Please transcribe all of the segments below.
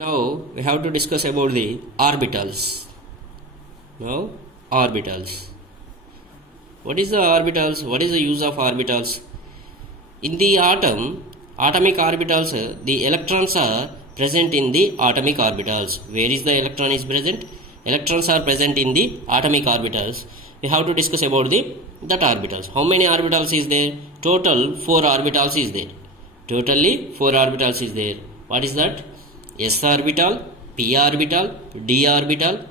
Now we have to discuss about the orbitals. Now orbitals. What is the orbitals? What is the use of orbitals? In the atomic orbitals, the electrons are present in the atomic orbitals. Where is the electron is present? Electrons are present in the atomic orbitals. We have to discuss about that orbitals. How many orbitals is there? Total 4 orbitals is there. Totally 4 orbitals is there. What is that? S orbital, p orbital, d orbital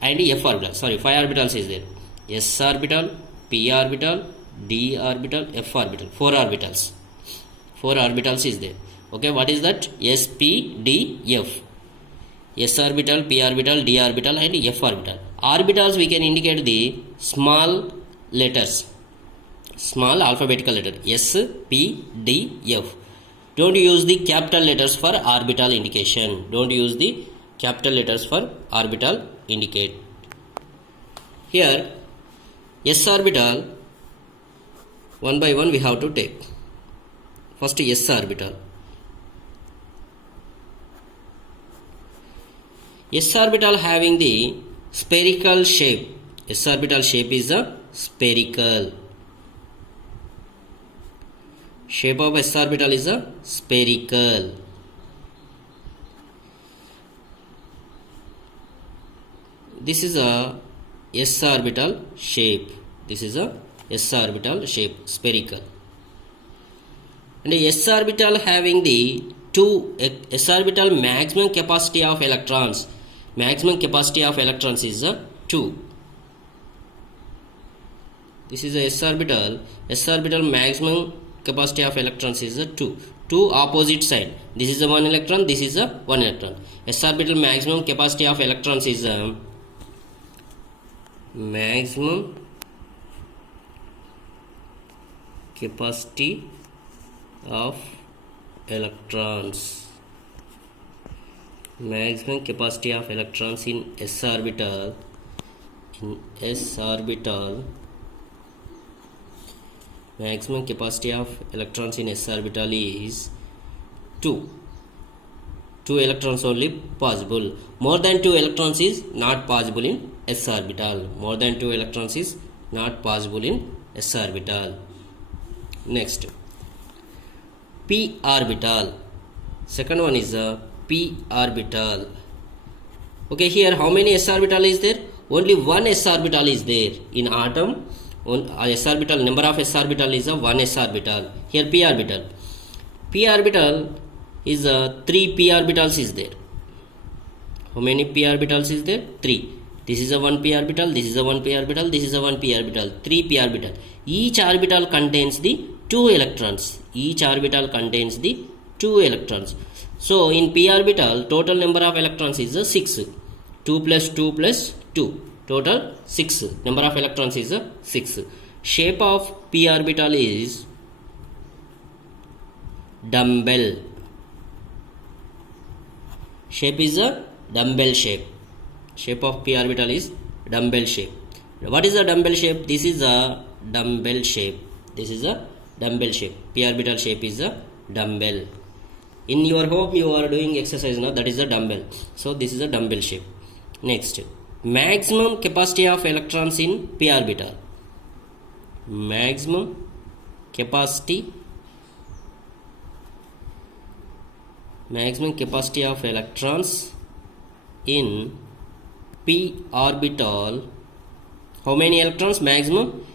and f orbital. Sorry, 5 orbitals is there. S orbital, p orbital, d orbital, f orbital. 4 orbitals. 4 orbitals is there. Okay, what is that? S, p, d, f. S orbital, p orbital, d orbital and f orbital. Orbitals we can indicate the small letters. Small alphabetical letter. S, p, d, f. Don't use the capital letters for orbital indication. Don't use the capital letters for orbital indicate. Here, S orbital, one by one we have to take. First S orbital. S orbital having the spherical shape. S orbital shape is a spherical. Shape of S orbital is a spherical. This is a S orbital shape. This is a S orbital shape, spherical. And a S orbital having the S orbital maximum capacity of electrons. Maximum capacity of electrons is a 2. This is a S orbital. S orbital maximum capacity of electrons is a 2. 2 opposite side. This is a 1 electron. This is a 1 electron. S orbital maximum capacity of electrons is a maximum capacity of electrons. Maximum capacity of electrons in S orbital. In S orbital. Maximum capacity of electrons in S orbital is 2. 2 electrons only possible. More than 2 electrons is not possible in S orbital. More than 2 electrons is not possible in S orbital. Next, p orbital. Second one is a p orbital. Okay, here how many S orbital is there? Only one S orbital is there. In atom, S orbital, number of S orbital is a 1 S orbital. Here p orbital. P orbital is 3 p orbitals is there. How many p orbitals is there? 3. This is a 1 p orbital, this is a 1 p orbital, this is a 1 p orbital, 3 p orbital. Each orbital contains the 2 electrons. Each orbital contains the 2 electrons. So in p orbital, total number of electrons is 6. 2 plus 2 plus 2. Total 6. Number of electrons is 6. Shape of p orbital is dumbbell. Shape is a dumbbell shape. Shape of p orbital is dumbbell shape. What is the dumbbell shape? This is a dumbbell shape. This is a dumbbell shape. P orbital shape is a dumbbell. In your home you are doing exercise now, that is a dumbbell. So this is a dumbbell shape. Next, maximum capacity of electrons in p orbital. Maximum capacity of electrons in p orbital. How many electrons? Maximum.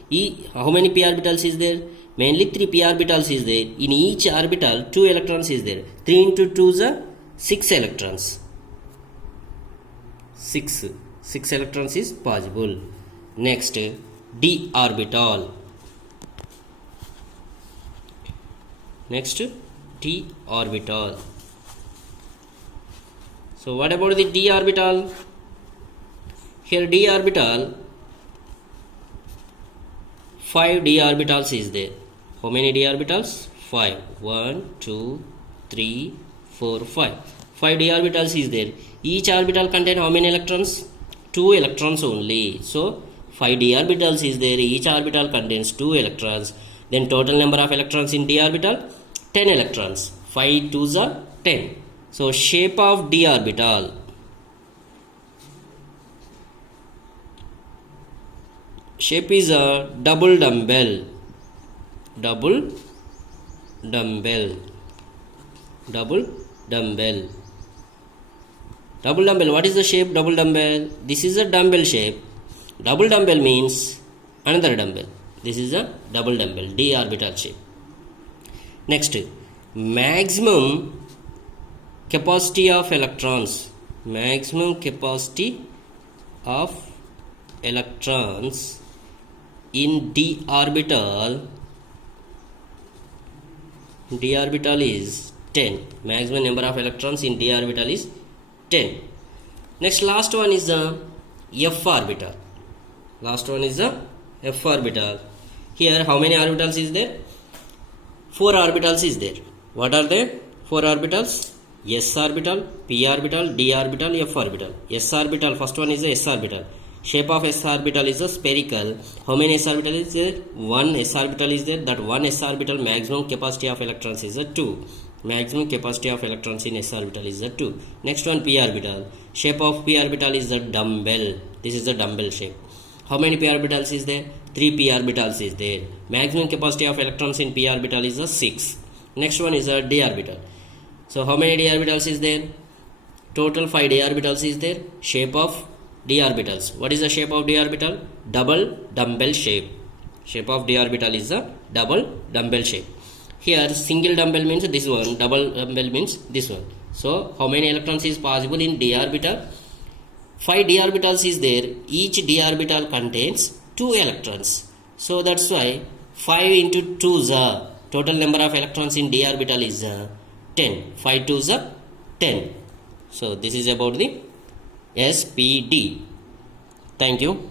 How many p orbitals is there? Mainly 3 p orbitals is there. In each orbital 2 electrons is there. 3 into 2 is 6 electrons. 6 electrons is possible. Next, d orbital. Next, d orbital. So what about the d orbital? Here d orbital, 5 d orbitals is there. How many d orbitals? 5. 1, 2, 3, 4, 5. 5 d orbitals is there. Each orbital contain how many electrons? 2 electrons only. So 5 d orbitals is there. Each orbital contains 2 electrons. Then total number of electrons in d orbital 10 electrons. 5 2s are 10. So shape of d orbital. Shape is a double dumbbell. Double dumbbell. Double dumbbell. Double dumbbell. What is the shape? Double dumbbell. This is a dumbbell shape. Double dumbbell means another dumbbell. This is a double dumbbell, d orbital shape. Next, maximum capacity of electrons. Maximum capacity of electrons in d orbital. D orbital is 10. Maximum number of electrons in d orbital is 10. Next, last one is the f orbital. Last one is the f orbital. Here how many orbitals is there? 4 orbitals is there. What are they? 4 orbitals. S orbital, p orbital, d orbital, f orbital. S orbital, first one is the s orbital. Shape of s orbital is a spherical. How many s orbital is there? 1 s orbital is there. That 1 s orbital maximum capacity of electrons is a 2. Maximum capacity of electrons in s orbital is a 2. Next one, p orbital. Shape of p orbital is the dumbbell. This is the dumbbell shape. How many p orbitals is there? 3 p orbitals is there. Maximum capacity of electrons in p orbital is a 6. Next one is a d orbital. So how many d orbitals is there? Total 5 d orbitals is there. Shape of d orbitals. What is the shape of d orbital? Double dumbbell shape. Shape of d orbital is a double dumbbell shape. Here single dumbbell means this one, double dumbbell means this one. So how many electrons is possible in d orbital? 5 d orbitals is there. Each d orbital contains 2 electrons. So that's why 5 into 2 is a total number of electrons in d orbital is 10. 5 2 is 10. So this is about the SPD. Thank you.